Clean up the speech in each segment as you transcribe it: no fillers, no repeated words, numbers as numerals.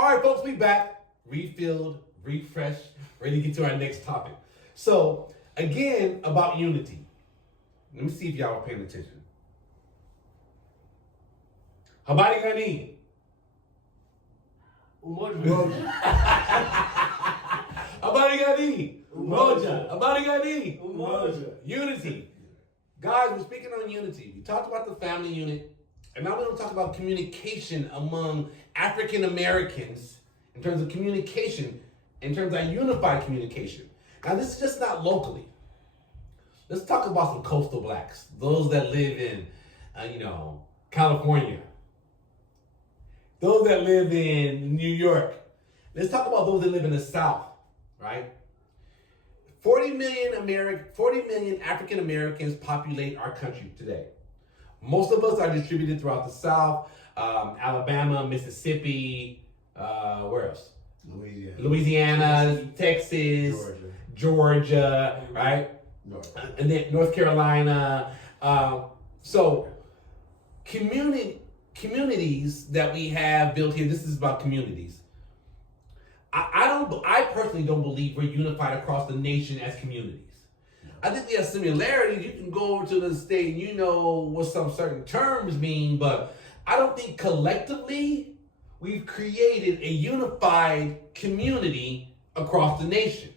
All right, folks, we back, refilled, refreshed, ready to get to our next topic. So, again, about unity. Let me see if y'all are paying attention. Habari gani? Umoja. Habari gani? Umoja. Habari gani? Umoja. Unity. Guys, we're speaking on unity. We talked about the family unit, and now we're going to talk about communication among African Americans in terms of communication, in terms of unified communication. Now, this is just not locally. Let's talk about some coastal blacks, those that live in, California, those that live in New York. Let's talk about those that live in the South, right? 40 million African Americans populate our country today. Most of us are distributed throughout the South, Alabama, Mississippi, where else? Louisiana, Texas, Georgia, right? And then North Carolina. So communities that we have built here, this is about communities. I personally don't believe we're unified across the nation as communities. I think there are similarities. You can go over to the state and you know what some certain terms mean, but I don't think collectively we've created a unified community across the nation.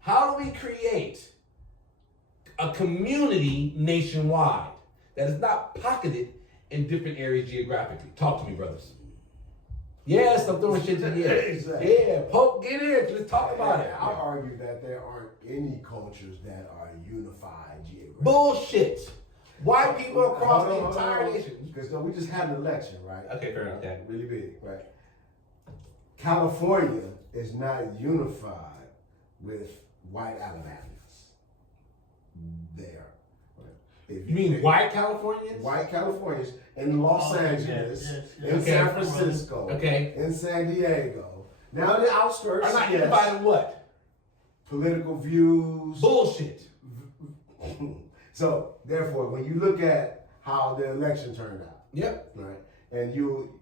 How do we create a community nationwide that is not pocketed in different areas geographically? Talk to me, brothers. Yes, I'm throwing shit to you. Exactly. Yeah, Pope, get in. Let's talk about it. I argue that there aren't any cultures that are unified geographically. Bullshit. White people across the entire nation. Because we just had an election, right? Okay, fair enough. Okay. Really big, right? California is not unified with white Alabamians. There. Right? You mean white Californians? White Californians in Los Angeles, in Okay. San Francisco, Okay. in San Diego. Now the outskirts Are not unified in what? Political views. Bullshit. So therefore, when you look at how the election turned out, Yep. right, and you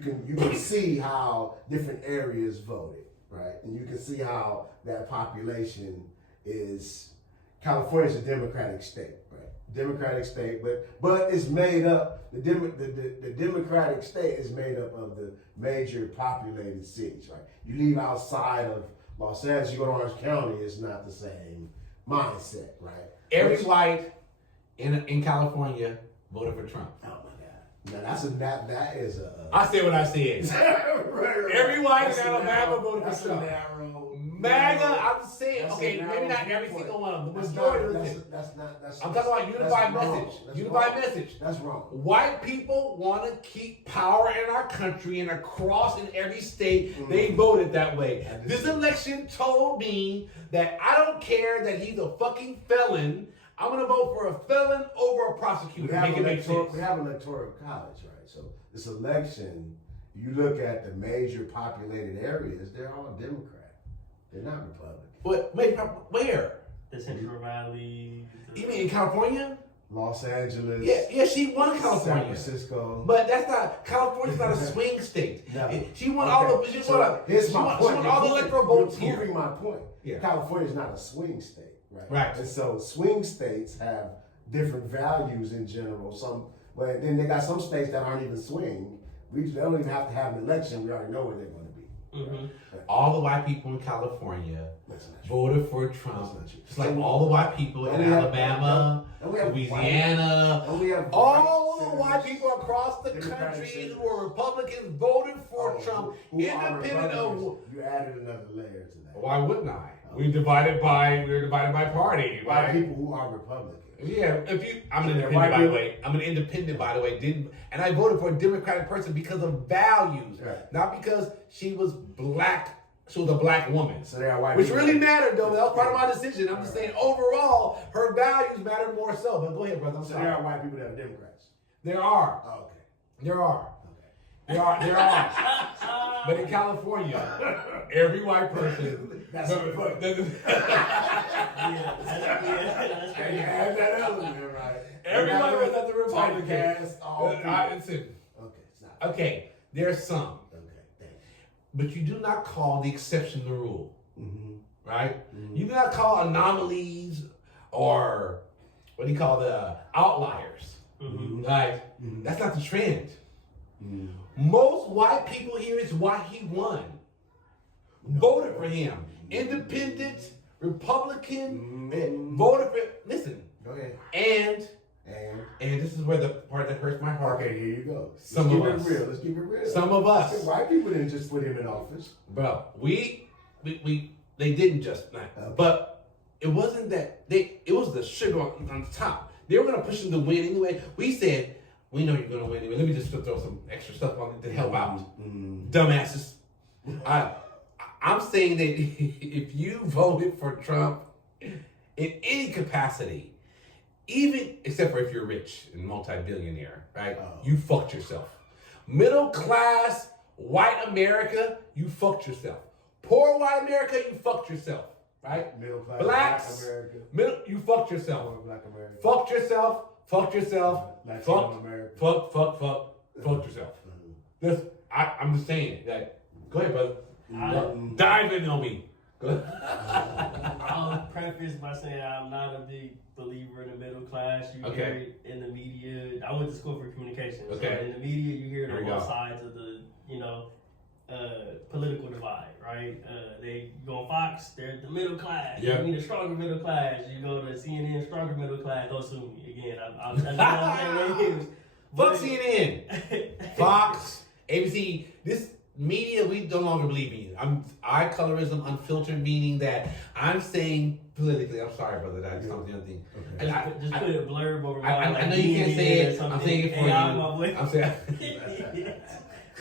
can see how different areas voted, right, and you can see how that population is. California is a Democratic state, right? Democratic state, but it's made up. The Democratic state is made up of the major populated cities, right? You leave outside of Los Angeles, you go to Orange County, it's not the same mindset, right? Every white in California voted for Trump. Oh my God! Now that is a. I said what I said. right. Every white in Alabama voted That's for Trump. a narrow. MAGA, I'm saying, That's okay, a maybe not narrow every point. single one of them. The That's majority not- of them. That's I'm talking about unified wrong. message. That's Unified wrong. message. That's wrong. White people want to keep power in our country and across in every state. They voted that way. This election told me that I don't care that he's a fucking felon. I'm going to vote for a felon over a prosecutor. Make it make sense. We have electoral college, right? So this election, you look at the major populated areas, they're all Democrat. They're not Republican. But where? The Central Valley. You mean in California? Los Angeles. Yeah, she won San California. Francisco. But that's not, California's not a swing state. No. She won all the, she won all the electoral votes You're here. proving my point. Yeah. California's not a swing state, right? Right. And so swing states have different values in general. But then they got some states that aren't even swing. They don't even have to have an election. We already know where they're going to be. Mm-hmm. Right. All the white people in California That's not true. voted for Trump. That's not true. Just like all the white people in Alabama, Louisiana, all the white people across the country who are Republicans voted for Trump, independent of. You added another layer to that. Why wouldn't I? We're divided by party. White Right? people who are Republicans. Yeah, I'm an independent, by the way. I'm an independent, by the way. And I voted for a Democratic person because of values, Right. not because she was black. She was a black woman, So they are white which people. really mattered, though. That was part of my decision. I'm just saying, overall, her values matter more so. But go ahead, brother. I'm So there are sorry. white people that are Democrats. There are, Oh, okay. there are, Okay. there are. But in California, every white person. That's a Republican. That's And you add that element, right? Everybody was at the Republican. Typecast all people. Listen, Okay, it's not. okay, there's some. Okay, thank you. but you do not call the exception the rule, Mm-hmm. right? Mm-hmm. You do not call anomalies or what do you call the outliers, Mm-hmm. right? Mm-hmm. That's not the trend. Mm-hmm. Most white people here is why he won. Voted for him. Independent, Republican, voted for. Listen, Go ahead. and And this is where the part that hurts my heart. okay, here you go. Some Let's of keep us. it real. Let's keep it real. Some of us, White people didn't just put him in office. bro. We they didn't just not, Okay. but it wasn't that they. It was the sugar on top. They were gonna push him to win anyway. We said we know you're gonna win anyway. Let me just throw some extra stuff on it to help out. Mm-hmm. Dumbasses. I'm saying that if you voted for Trump in any capacity, even except for if you're rich and multi-billionaire, right? Oh. You fucked yourself. Middle class white America, you fucked yourself. Poor white America, you fucked yourself, right? Middle class Blacks, Black America. middle, you fucked yourself. Poor Black America. Fucked yourself. Fucked yourself. Latino Fucked. America. Fucked yourself. Mhm. I'm just saying that. Go ahead, brother. Mhm. Dive in on me. Go ahead. I'll preface by saying I'm not a big believer in the middle class. You Okay. hear it in the media. I went to school for communications. Okay. So in the media, you hear it There on we both go. sides of the, political divide, right? They go on Fox, they're the middle class. Yeah. You need a stronger middle class. You go to CNN, stronger middle class. Don't sue me again. That's what I'm saying. Fuck CNN, Fox, ABC. This media, we no longer believe in you. I colorism unfiltered, meaning that I'm saying politically. I'm sorry, brother. That's not the other thing. Okay. And I Just put a blurb over I mine, know you can't say it. or I'm saying it for AI, you. my boy. I'm saying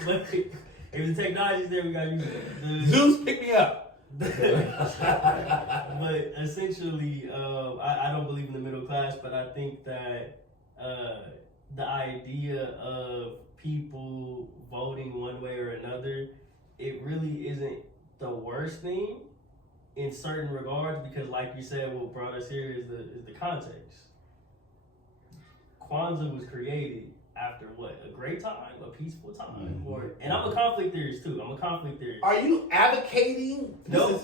But if the technology's there, we gotta use it. Zeus, pick me up. But essentially, I don't believe in the middle class, but I think that the idea of people voting one way or another, it really isn't the worst thing in certain regards, because like you said, what brought us here is the context. Kwanzaa was created after what? A great time? A peaceful time? Mhm. And I'm a conflict theorist too. I'm a conflict theorist. Are you advocating No.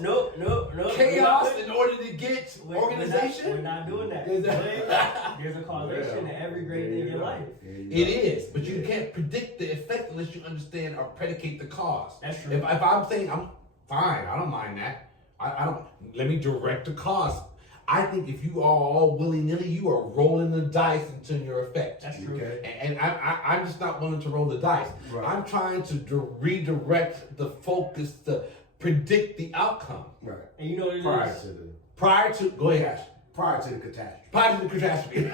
chaos in order to get We're organization? not doing that. Is that- There's a causation to every great thing in life. It is, but you can't predict the effect unless you understand or predicate the cause. That's true. If I'm saying I'm fine, I don't mind that. I don't. Let me direct the cause. I think if you are all willy-nilly, you are rolling the dice until your effect. That's true. Okay. And I'm just not willing to roll the dice. Right. I'm trying to redirect the focus to predict the outcome. Right. And you know what it Prior is? to the Prior to, go ahead, Ash. prior to the catastrophe. Prior to the catastrophe.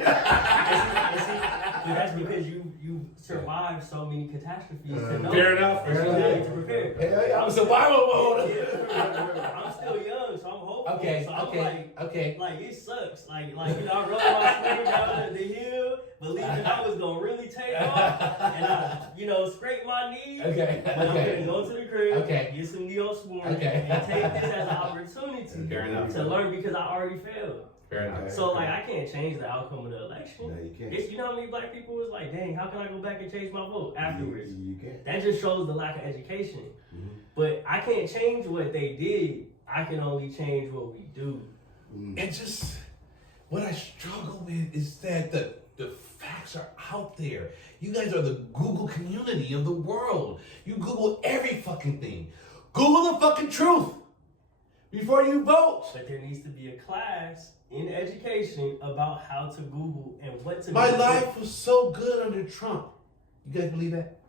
But that's because you survived so many catastrophes to know. Fair enough, that fair you enough. need to prepare. Hell yeah, I'm survival mode. I'm still young, so I'm hopeful. Okay, so I'm okay. like it sucks. Like I rolled my sleeve down the hill, believing I was gonna really take off, and I, scrape my knees. Okay, But I'm okay. gonna go to the crib, Okay. get some Neosporin, Okay. and take this as an opportunity Fair enough. to learn, because I already failed. Fair enough. Okay. So I can't change the outcome of the election. No, you can't. It's, you know how many black people was like, dang, how can I go back and change my vote afterwards? You can't. That just shows the lack of education. Mhm. But I can't change what they did. I can only change what we do. Mm. And just what I struggle with is that the facts are out there. You guys are the Google community of the world. You Google every fucking thing. Google the fucking truth before you vote. But there needs to be a class in education about how to Google and what to My Google. life was so good under Trump. You guys believe that?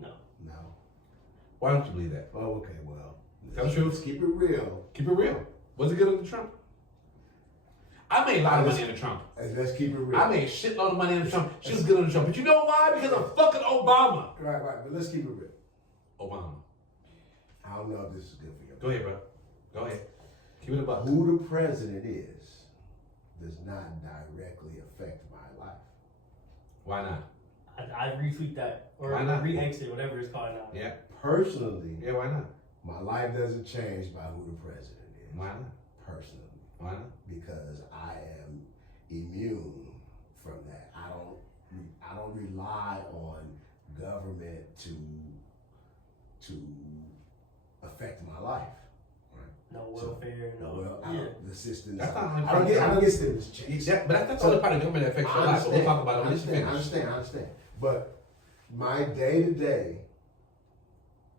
No. No. Why don't you believe that? Oh, okay. Well, Tell the truth. let's keep it real. Keep it real. Was it good under Trump? I made a lot of money under Trump. Let's keep it real. I made a shitload of money under Trump. She was good under Trump. But you know why? Because of fucking Obama. Right. But let's keep it real. Obama. I don't know if this is good for you. Go ahead, bro. Go ahead. Keep it a buck. Who the president is does not directly affect my life. Why not? I retweet that. Or Why not? re-exit, whatever it's called now. Yeah. Personally, Yeah, why not? my life doesn't change by who the president is. Why not? Personally, Why not? because I am immune from that. I don't rely on government to affect my life. No welfare, The assistance. That's not I don't get stimulus checks. Yeah, but that's the only part of government that affects your life. We'll talk about it when it's finished. I understand. But my day to day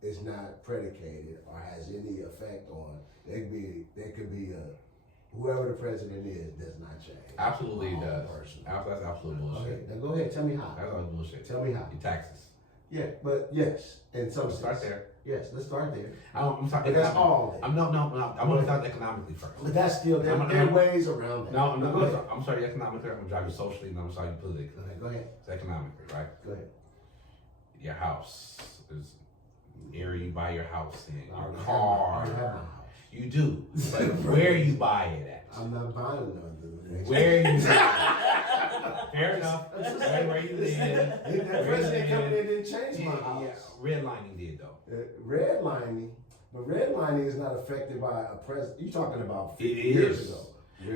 is not predicated or has any effect on. There could be whoever the president is does not change. Absolutely it does. That's absolute bullshit. Okay, now go ahead. Tell me how. That's all bullshit. Tell me how. Your taxes. Yeah, but yes, in some sense. Start there. Yes, let's start there. I'm talking. But that's all. I'm no. I want to talk economically first. But that's still there are ways around that. No, go ahead. I'm sorry economically. I'm gonna drive you socially, and I'm sorry politically. Go ahead. It's economically, right? Go ahead. Your house is the area you buy your house in. Your I car. don't have my house. You do. But where you buy it at? I'm not buying nothing. Where you buy it? Fair enough. Where you live. That president coming in didn't change my house. Yeah. Redlining did though. Redlining is not affected by a president. You're talking about It years is. ago.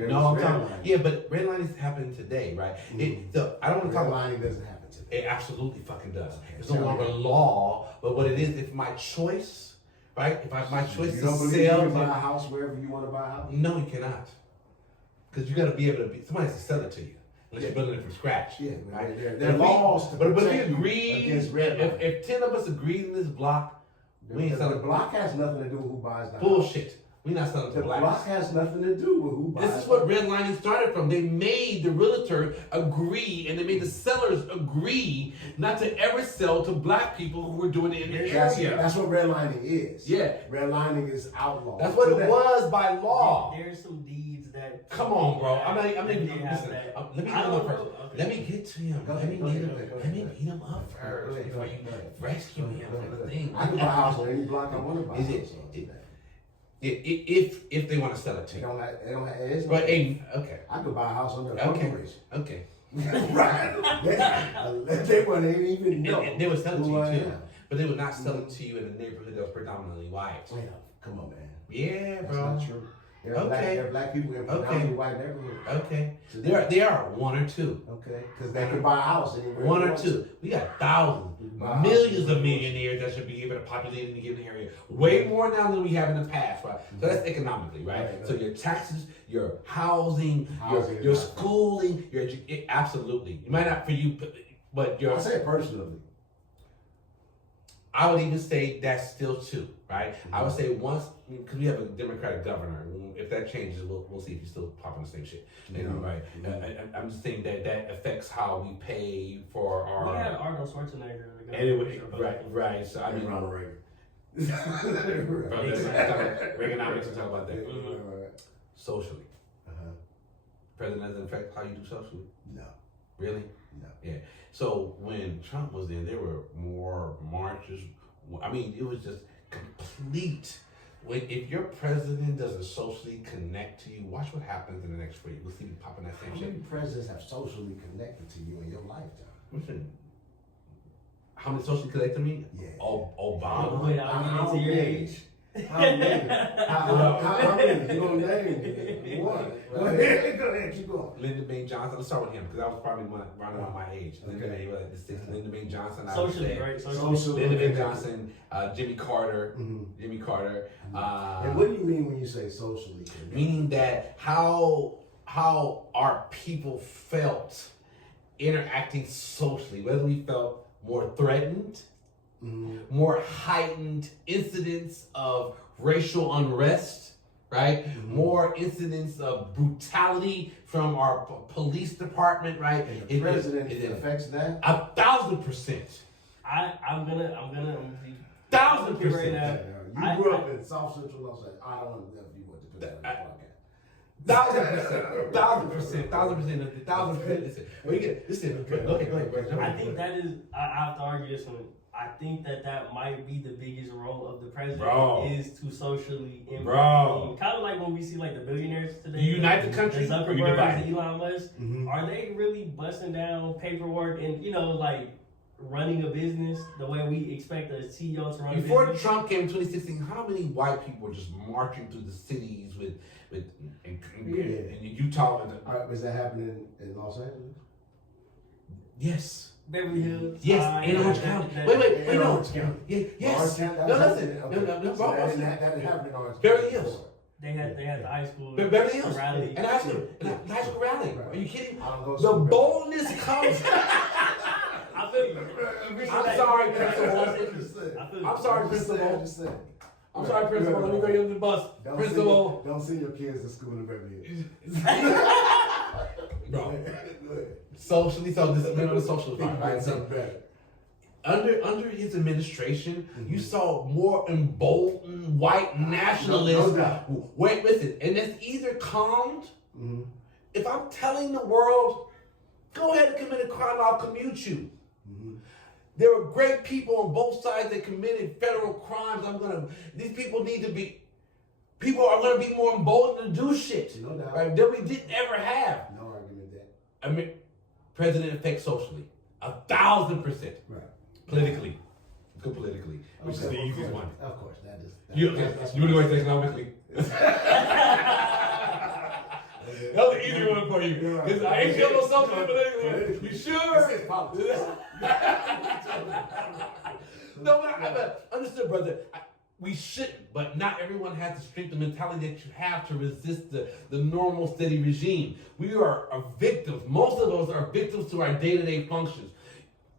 No, I'm talking. Yeah, but redlining is happening today, right? I don't want to talk about. Redlining doesn't happen today. It absolutely fucking does. Okay, It's no longer law, but what it is, if my choice, right? If my choice You to don't believe sell, you can buy a house wherever you want to buy a house? no, you cannot, because you got to be able to be. Somebody has to sell it to you, unless you're building it from scratch. Yeah, right. there are laws to But we protect you agree. against redlining. If 10 of us agree in this block, we ain't The selling. block has nothing to do with who buys the house. Bullshit. We not selling to The blacks. block has nothing to do with who buys. This is what redlining started from. They made the realtor agree, and they made the sellers agree not to ever sell to black people who were doing it in the area. That's what redlining is. Yeah. Redlining is outlawed. That's what it was by law. There's some deeds that. Come on, bro. I'm not even. They have Listen. that. Let me get I him don't up first. know. Okay. Let me get to him. Go Let me ahead, get go him. ahead, go Let me ahead. beat him up first before you rescue him from the thing. I can buy a house on any block I want to buy. Is it- If they want to sell it to They you. don't have. They don't have. It's But no- okay. I could buy a house under a Okay. corporation. Okay. Right. They wouldn't even know. And they would sell it to who you I too. am. But they would not sell it to you in a neighborhood that was predominantly white. Yeah, come on, man. Yeah, That's bro. not true. There are Okay. black people in predominantly white neighborhoods. Okay. There are one or two. Okay, because they can buy a house anywhere. One they or want two. We got thousands, Wow. millions of millionaires that should be able to populate in a given area. Way more now than we have in the past, right? So that's economically, right? Right. So your taxes, your housing, Housing your is not- schooling, absolutely. It might not for you, but to. I say it personally. I would even say that's still two, right? I would say once, because we have a Democratic governor. If that changes, we'll see if he's still popping the same shit. You know, right? I'm just saying that affects how we pay for our. We had Arnold Schwarzenegger. And it would, right. So I mean, Ronald Reagan. Reaganomics and talk about that. Right. Socially, Uh-huh. president doesn't affect how you do socially. No. Really? No. Yeah. So when Trump was in, there were more marches. I mean, it was just complete. If your president doesn't socially connect to you, watch what happens in the next 4 years. We'll see you popping that same How shit. many presidents have socially connected to you in your lifetime? Listen, how many socially connected to me? Yeah. Obama. Wait, I'll get into your age. How many? How many? You gonna name one? Go ahead, keep going. Lyndon B. Johnson. Let's start with him because that was probably right around my age. Lyndon B. Like the six. Lyndon B. Johnson. I would Socially, say. right? Socially. Lyndon B. Johnson. Jimmy Carter. Mhm. Jimmy Carter. And what do you mean when you say socially connected? Meaning that how our people felt interacting socially, whether we felt more threatened, more heightened incidents of racial unrest, right? More incidents of brutality from our police department, right? And the president affects that? 1,000%. I'm gonna be 1,000%. right now. You grew up in South Central Los Angeles. I don't want to know if you went to put that on the podcast. 1,000%. 1,000%. Well, you get listen. Go ahead. I think that is. I have to argue this one. I think that might be the biggest role of the president Bro. is to socially impact. Bro. Kind of like when we see like the billionaires today. You unite the country the or you divide Zuckerbergs, it? the Elon Musk. Are they really busting down paperwork and like running a business the way we expect a CEO to run Before a business? Trump came in 2016, how many white people were just marching through the cities in Utah? All right, was that happening in Los Angeles? Yes. Beverly Hills. Yes, in Orange County. Wait, In no. Orange County. Yes. Orange County, No, that listen. was- No, So that didn't happen in Orange County. Beverly Hills. before. They had the high school Beverly Hills. rally. And high school rally. Right. Are you kidding? I don't go to The school. boldness comes. I feel you. I'm sorry, Principal. I'm sorry, I'm Principal. just saying. I'm sorry, Principal. Let me go you under the bus. Principal. Don't send your kids to school in Beverly Hills. Bro. Go ahead. Socially, so this is on the social Think part, about right? So something better. under his administration, you saw more emboldened white nationalists. No doubt. Wait, listen, and it's either calmed. Mm-hmm. If I'm telling the world, go ahead and commit a crime, I'll commute you. Mm-hmm. There were great people on both sides that committed federal crimes. These people need to be. People are gonna be more emboldened to do shit, No doubt. right? That we didn't ever have. No argument there. I mean, president affects socially, 1,000%. Right. Politically, good politically, which is Okay, the of easiest course. one. Of course, that is. You really want to economically? That was an easy one for you. You're right. Because I ain't no social and politically. Politically. You sure? This is politics. No, but understood, brother. We shouldn't, but not everyone has the strength and mentality that you have to resist the normal, steady regime. We are victims. Most of us are victims to our day-to-day functions.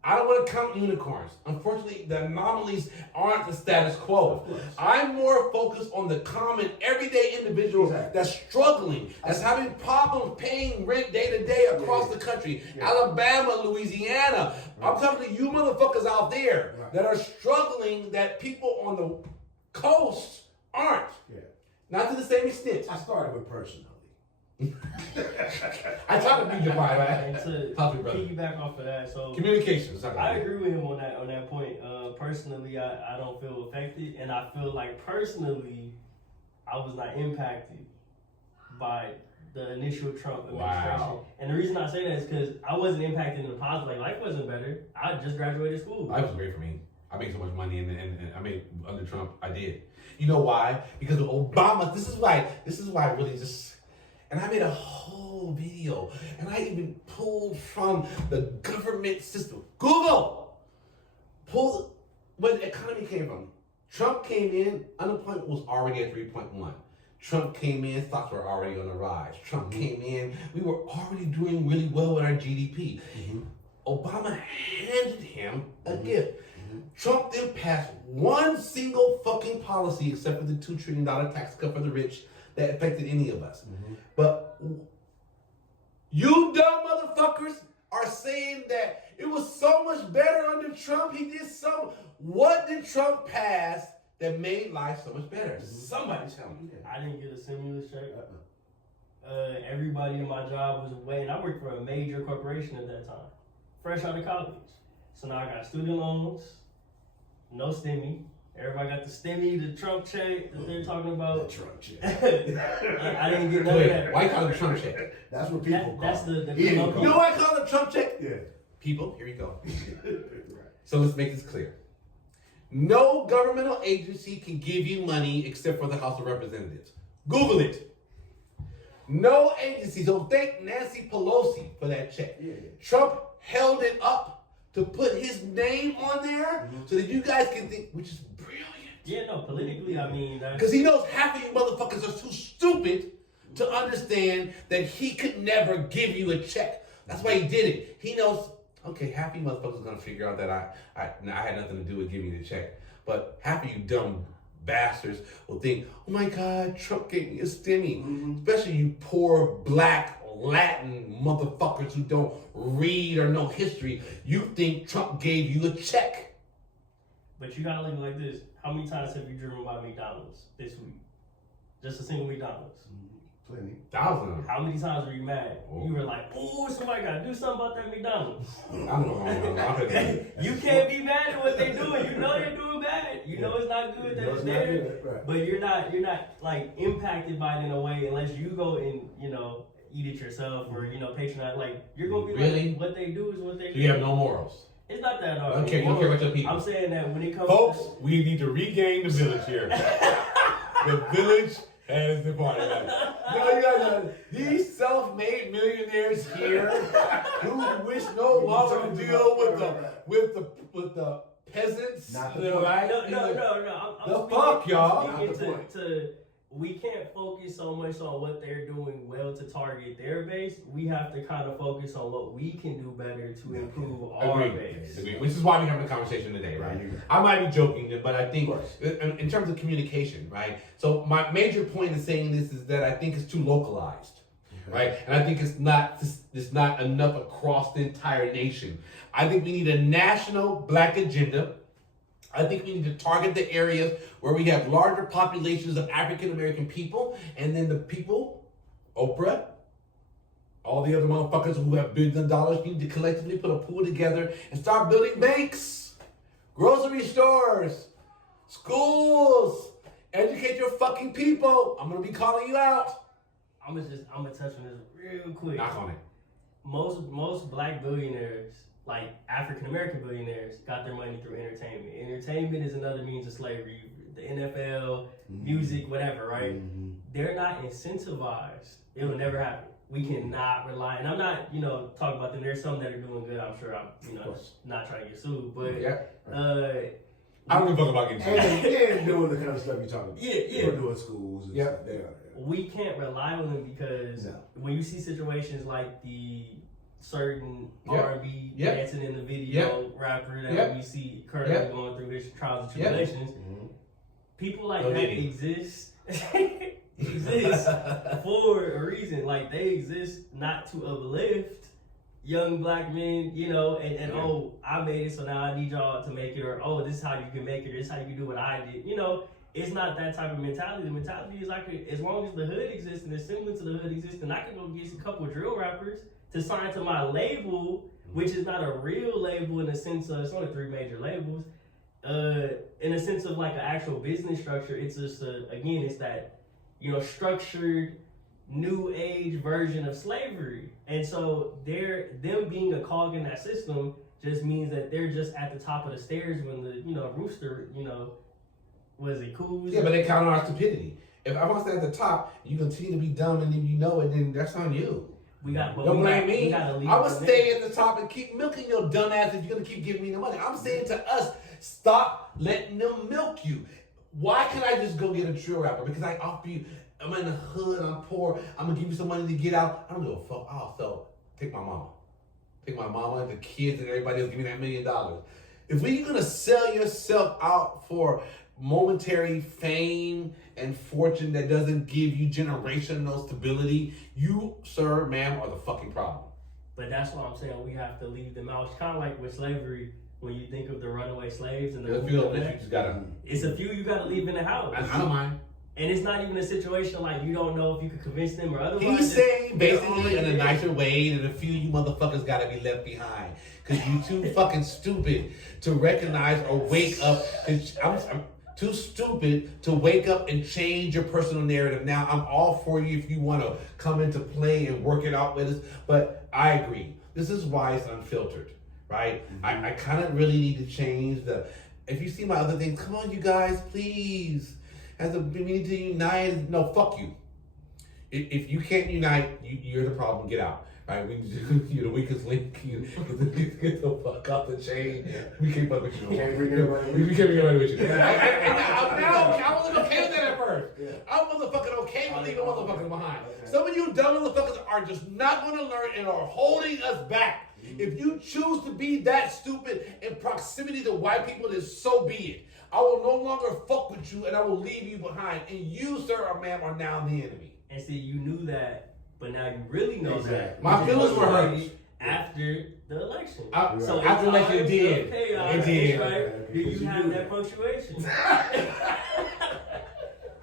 I don't want to count unicorns. Unfortunately, the anomalies aren't the status quo. I'm more focused on the common, everyday individual that's struggling, that's having problems paying rent day to day across the country. Alabama, Louisiana. I'm talking to you motherfuckers out there that are struggling that people on the coast aren't. Yeah. Not to the same extent. I started with personally. I try to be divine, And right? to Talk to me, brother. piggyback off of that, so Communications. I agree with him on that point. Personally, I don't feel affected, and I feel like personally, I was not impacted by the initial Trump administration. Wow. And the reason I say that is because I wasn't impacted in the positive. Like, life wasn't better. I just graduated school. Life was great for me. I made so much money, and I made under Trump. I did. You know why? Because of Obama. This is why I really just. And I made a whole video, and I even pulled from the government system. Google, pull where the economy came from. Trump came in, unemployment was already at 3.1. Trump came in, stocks were already on the rise. Trump came in, we were already doing really well with our GDP. Obama handed him a gift. Trump then passed one single fucking policy, except for the $2 trillion tax cut for the rich, that affected any of us. But you dumb motherfuckers are saying that it was so much better under Trump. He did so. What did Trump pass that made life so much better? Somebody tell me. I didn't get a stimulus check. Everybody in my job was away, and I worked for a major corporation at that time, fresh out of college. So now I got student loans, no stimmy. Everybody got the stimmy, the Trump check that they're talking about. The Trump check. I didn't get none of that. Why call it a Trump check? That's what people That's call it. the He ain't local- You know why I call it a Trump check? Yeah. People, here we go. So let's make this clear. No governmental agency can give you money except for the House of Representatives. Google it. No agency. Don't thank Nancy Pelosi for that check. Trump held it up to put his name on there so that you guys can think, which is brilliant. Yeah, no, politically, I mean, Because he knows half of you motherfuckers are too stupid to understand that he could never give you a check. That's why he did it. He knows, okay, half of you motherfuckers are going to figure out that I had nothing to do with giving you the check. But half of you dumb bastards will think, oh my God, Trump gave me a stimmy. Especially you poor black Latin motherfuckers who don't read or know history. You think Trump gave you a check. but you gotta look like this. How many times have you driven by McDonald's this week? Just a single McDonald's. Plenty. Thousands. How many times were you mad? You were like, oh, somebody gotta do something about that McDonald's. I don't know. You can't be mad at what they're doing. You know they're doing bad. You know it's not good that it's there. Right. But you're not like impacted by it in a way unless you go and, eat it yourself or, patronize. Like, you're gonna be Really? like, what they do is what they do. You have no morals. It's not that hard. Okay, you don't care about your people. I'm saying that when it comes Folks, to we need to regain the village here. The village has departed. These self-made millionaires here who wish no longer to deal with the peasants. Not the point. Right? No. The fuck, y'all. I'm speaking to we can't focus so much on what they're doing well to target their base. We have to kind of focus on what we can do better to improve our base. Agreed. Which is why we're having a conversation today, right? I might be joking, but I think in terms of communication, right? So my major point in saying this is that I think it's too localized, right? And I think it's not enough across the entire nation. I think we need a national black agenda. I think we need to target the areas where we have larger populations of African American people, and then the people, Oprah, all the other motherfuckers who have billions of dollars need to collectively put a pool together and start building banks, grocery stores, schools, educate your fucking people. I'm gonna be calling you out. I'm gonna touch on this real quick. Knock on it. Most black billionaires, like African American billionaires, got their money through entertainment. Entertainment is another means of slavery. The NFL, music, whatever, right? Mm-hmm. They're not incentivized. It will never happen. We cannot rely, and I'm not, talking about them. There's some that are doing good. I'm sure I'm, not trying to get sued, but I don't give a fuck about getting sued. And doing the kind of stuff you're talking about. Yeah. We're doing schools and stuff. We can't rely on them because when you see situations like the certain R&B dancing in the video rapper that we see currently going through his trials and tribulations, people like that exist for a reason. Like, they exist not to uplift young black men, and I made it, so now I need y'all to make it, or this is how you can make it, or this is how you can do what I did. It's not that type of mentality. The mentality is as long as the hood exists and the semblance of the hood exists, then I can go get a couple of drill rappers to sign to my label, which is not a real label in the sense of, it's only 3 major labels. In a sense of like an actual business structure, it's just it's that structured new age version of slavery, and so them being a cog in that system just means that they're just at the top of the stairs when the rooster was it cool? Yeah, but they count on our stupidity. If I want to stay at the top, you continue to be dumb, and then then that's on you. Don't blame me. I would stay at the top and keep milking your dumb ass if you're gonna keep giving me the money. I'm saying to us, stop letting them milk you. Why can't I just go get a drill rapper? Because I offer you, I'm in the hood, I'm poor, I'm gonna give you some money to get out. I don't give a fuck. Also, take my mama. Take my mama, the kids, and everybody else. Give me that $1 million. If we're gonna sell yourself out for momentary fame and fortune that doesn't give you generational stability, you, sir, ma'am, are the fucking problem. But that's why I'm saying we have to leave them out. It's kind of like with slavery, when you think of the runaway slaves and it's a few you gotta leave in the house. I don't mind. And it's not even a situation like you don't know if you could convince them or otherwise. He's saying basically in a nicer way that a few of you motherfuckers gotta be left behind. Because you too fucking stupid to recognize or wake up. I'm too stupid to wake up and change your personal narrative. Now, I'm all for you if you want to come into play and work it out with us, but I agree. This is why it's unfiltered, right? I kind of really need to change if you see my other things, come on, you guys, please. We need to unite. No, fuck you. If you can't unite, you're the problem. Get out. Right, you're the weakest link. Get the fuck off the chain. We can't fuck with you. We can't bring anybody with you. I wasn't okay with that at first. I wasn't fucking okay with leaving motherfuckers behind. Some of you dumb motherfuckers are just not going to learn and are holding us back. If you choose to be that stupid in proximity to white people, then so be it. I will no longer fuck with you and I will leave you behind. And you, sir or ma'am, are now the enemy. And see, you knew that. But now you really know that. My feelings were hurt after the election. So after the election, it did. It did. Right? You have that punctuation.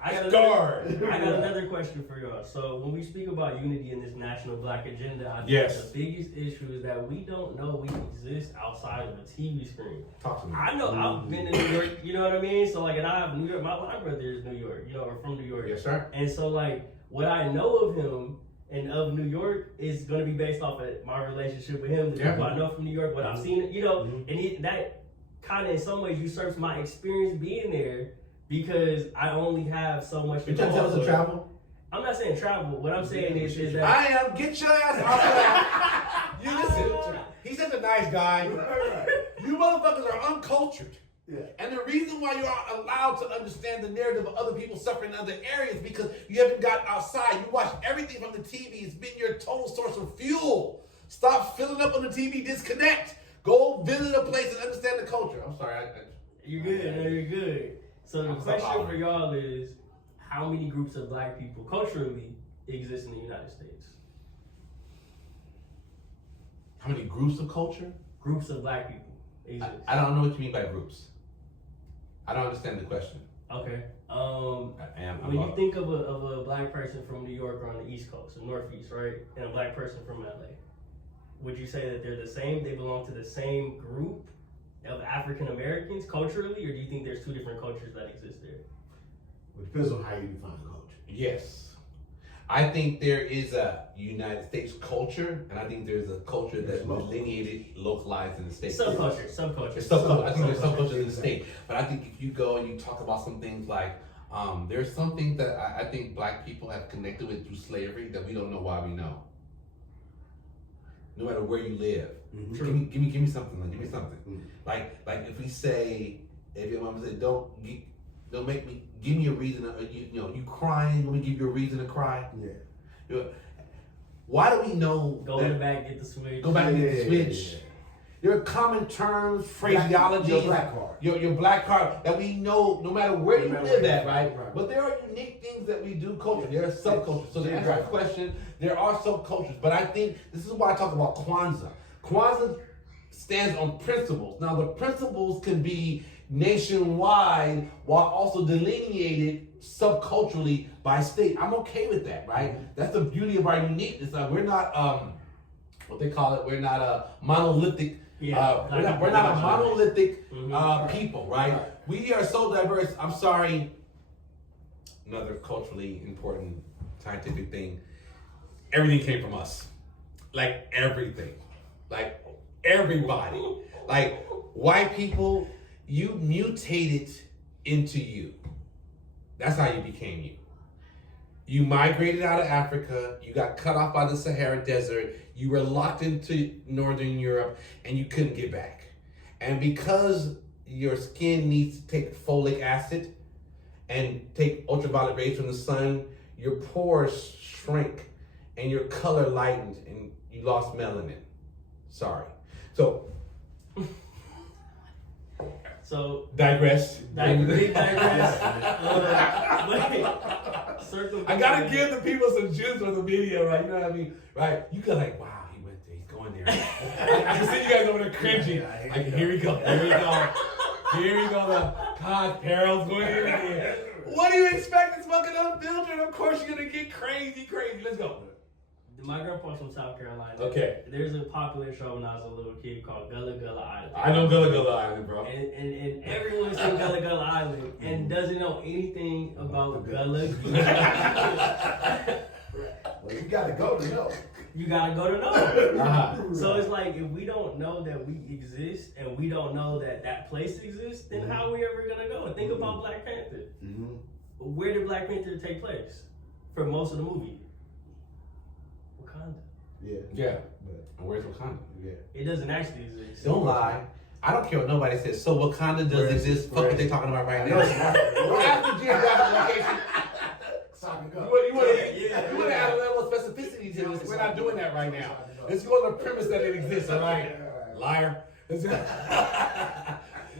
I got another question for y'all. So when we speak about unity in this national black agenda, I think the biggest issue is that we don't know we exist outside of a TV screen. Talk to me. I know I've been in New York, you know what I mean? So and I have New York, my brother is New York, or from New York. Yes, sir. And so what I know of him and of New York is going to be based off of my relationship with him, the people I know from New York, what I've seen, and that kind of in some ways usurps my experience being there because I only have so much. You're trying to tell us to travel? I'm not saying travel. What I'm saying is that I am. Get your ass out of here. You listen. He's such a nice guy. You motherfuckers are uncultured. Yeah. And the reason why you are allowed to understand the narrative of other people suffering in other areas because you haven't got outside. You watch everything from the TV. It's been your total source of fuel. Stop filling up on the TV. Disconnect. Go visit a place and understand the culture. I'm sorry. you're good. No, you're good. So the question for y'all is, how many groups of black people culturally exist in the United States? How many groups of culture? Groups of black people exist. I don't know what you mean by groups. I don't understand the question. Okay. I'm When you think of a black person from New York or on the East Coast, the Northeast, right, and a black person from LA, would you say that they're the same? They belong to the same group of African Americans culturally, or do you think there's two different cultures that exist there? It depends on how you define culture. Yes. I think there is a United States culture, and I think there's a culture that's delineated, localized in the state. Subculture. It's subculture. I think there's subculture in the state. But I think if you go and you talk about some things like, there's some things that I think black people have connected with through slavery that we don't know why we know. No matter where you live. Mm-hmm. Give me something. Give me something. Mm-hmm. Like if we say, if your mom said, don't make me, give me a reason, you crying, let me give you a reason to cry. Yeah. Why do we know Go in the back, get the switch. Go back and get the switch. Yeah. There are common terms, phraseology, Your black card. Your black card that we know no matter where you live at, right? Right. But there are unique things that we do culture. There are subcultures. So to answer our question, there are subcultures. But I think this is why I talk about Kwanzaa. Kwanzaa stands on principles. Now the principles can be nationwide while also delineated subculturally by state. I'm okay with that, right? That's the beauty of our uniqueness. We're not what they call it. We're not a monolithic. We're not a monolithic people, right? We are so diverse. I'm sorry. Another culturally important scientific thing. Everything came from us. Like everything. Like everybody. Like white people, you mutated into you. That's how you became you. You migrated out of Africa, you got cut off by the Sahara Desert, you were locked into Northern Europe, and you couldn't get back. And because your skin needs to take folic acid and take ultraviolet rays from the sun, your pores shrink and your color lightened and you lost melanin. Sorry. So digress. I gotta give the people some juice on the video, right? You know what I mean? Right? You go like, wow, he went there, he's going there. I can see you guys over there cringing. Like, here we go. God, Carol's going in again. What do you expect? It's fucking unfiltered. Of course you're gonna get crazy. Let's go. My grandpa's from South Carolina. Okay. There's a popular show when I was a little kid called Gullah Gullah Island. I know Gullah Gullah Island, bro. And everyone's in Gullah Gullah Island and doesn't know anything about Gullah. Well, you gotta go to know. You gotta go to know. So it's like, if we don't know that we exist and we don't know that that place exists, then how are we ever gonna go? And think about Black Panther. Where did Black Panther take place for most of the movie? Wakanda. Yeah. And where's Wakanda? Yeah. It doesn't actually exist. Don't lie. I don't care what nobody says. So Wakanda does exist. Fuck what they talking about right now. After geographic location. You want to add a level of specificity to this. We're not doing that right now. Let's go on the premise that it exists, all right? Liar.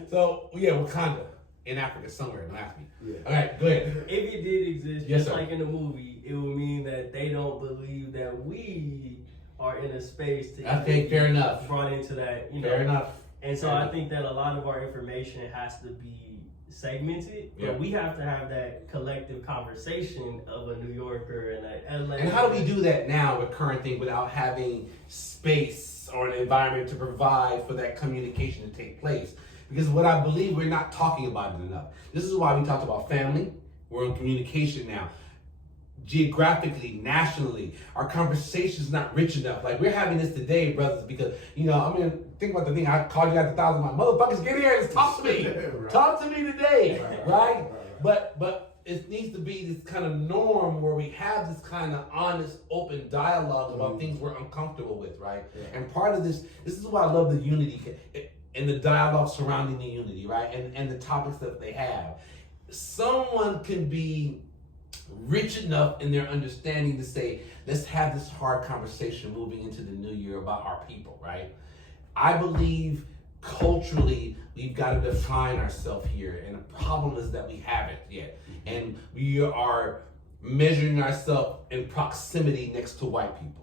So, Wakanda in Africa somewhere. Don't ask me. All right, go ahead. If it did exist, Yes, just sir. like in the movie, it would mean that they don't believe that we are in a space to Okay, fair enough. be brought into that. Fair enough. And so I think that a lot of our information has to be segmented, but we have to have that collective conversation of a New Yorker and a LA. And how do we do that now with current thing without having space or an environment to provide for that communication to take place? Because what I believe, we're not talking about it enough. This is why we talked about family. We're in communication now. Geographically, nationally, our conversation is not rich enough. Like, we're having this today, brothers, because, think about the thing. I called you guys 1,000 miles. Motherfuckers, get here. Let's talk to me. Talk to me today, right? But it needs to be this kind of norm where we have this kind of honest, open dialogue about things we're uncomfortable with, right? Yeah. And part of this is why I love the unity and the dialogue surrounding the unity, right? And the topics that they have. Someone can be rich enough in their understanding to say, let's have this hard conversation moving into the new year about our people, right? I believe culturally we've got to define ourselves here, and the problem is that we haven't yet, and we are measuring ourselves in proximity next to white people.